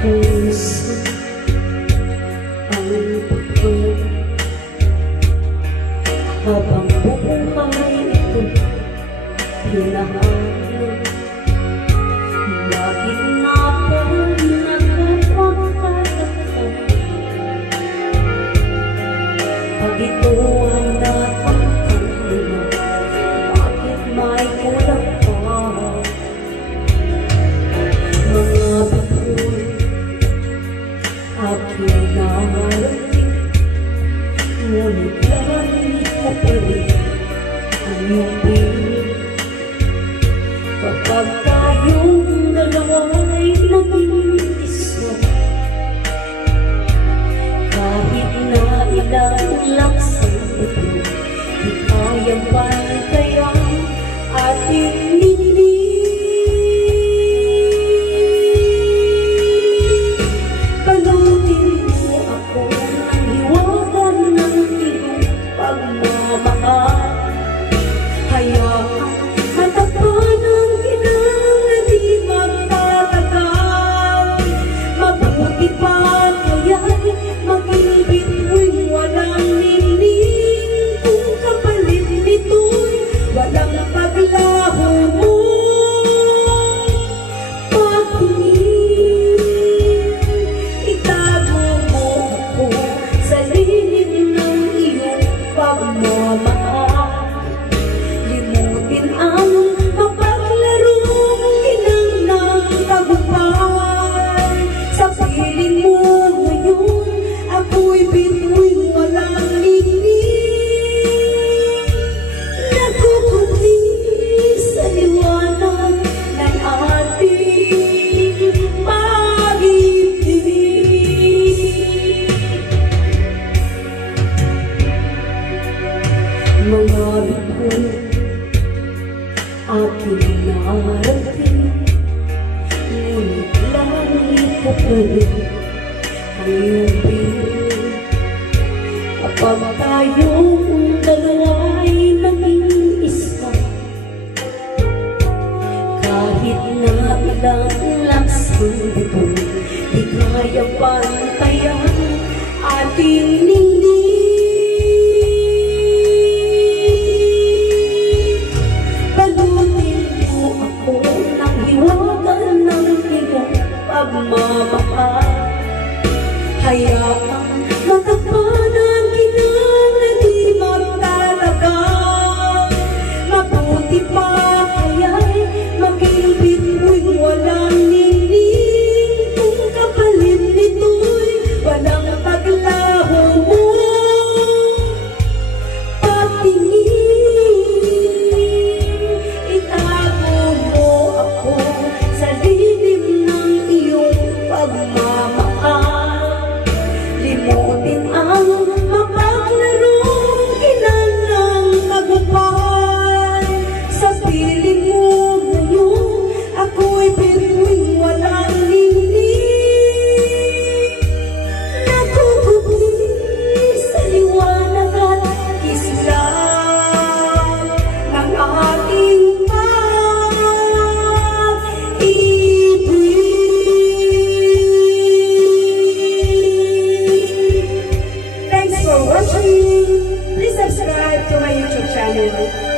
puso ang pagod habang buhay ito hinahanap. Bakit nga po nakapagkataon pag ito ay natangkang nila? Bakit may kulang pa? Mga bakoy aking narating, ngunit langit mo pa rin ang iyong piling. Kapag tayong dalawa'y naging isa, kahit na ilang laksang ito, di kayang bantayan ating ningning. Balutin mo ako ng hiwaga ng iyong pagmamahal. Hayaan matakpan ang ginang na di magtatagal. Mabuti pa kaya'y maging bituin walang ningning, kung kapalit nito'y walang paglaho mo. Pagtingin, itago mo ako sa lilim ng iyong pagmamahal. Limutin ang mapaglarong ginang ng tagumpay. Sa piling mo ngayon, ako'y bituin walang ningning. Nagkukunti sa liwanag ng ating pag-ibig. Mga bituin aking narating, ngunit langit mo pa rin ang iyong piling. Kapag tayong dalawa'y naging isa, kahit na ilang laksang ito, di kayang bantayan ating ningning. Balutin mo ako ng hiwaga ng iyong pagmamahal. Hayaan matakpan ang ginang na di magtatagal. Mabuti pa kaya'y maging bituin walang ningning, kung kapalit nito'y walang paglaho mo. Pagtingin, itago mo ako sa lilim ng iyong pagmamahal. Limutin ang mapaglarong ginang ng tagumpay. Sa piling mo ngayon, ako'y bituin walang ningning. Nagkukunti sa liwanag at kislap ng ating pag-ibig. Thanks for watching. Please subscribe to my YouTube channel.